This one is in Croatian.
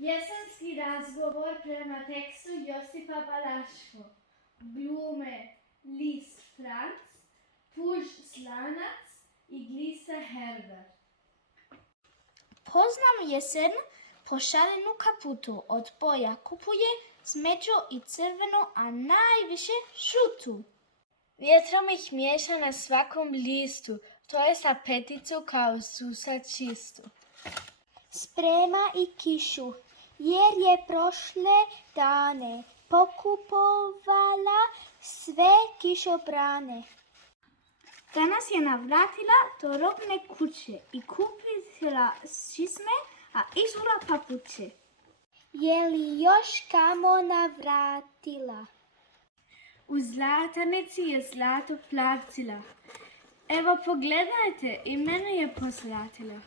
Jesenski razgovor prema tekstu Josipa Balaško. Blume Lis Franc, puž slanac i glisa Herbert. Poznam jesen pošarenu kaputu, od boja kupuje smeđo i crveno, a najviše žutu. Vjetrom ih miješa na svakom listu, to je sa peticu kao susa čistu. Sprema i kišu, jer je prošle dane pokupovala sve kišobrane. Danas je navratila do rodne kuće i kupila čizme, a izula papuče. Je li još kamo navratila? U zlatanici je zlato placila. Evo pogledajte, i mene je poslatila.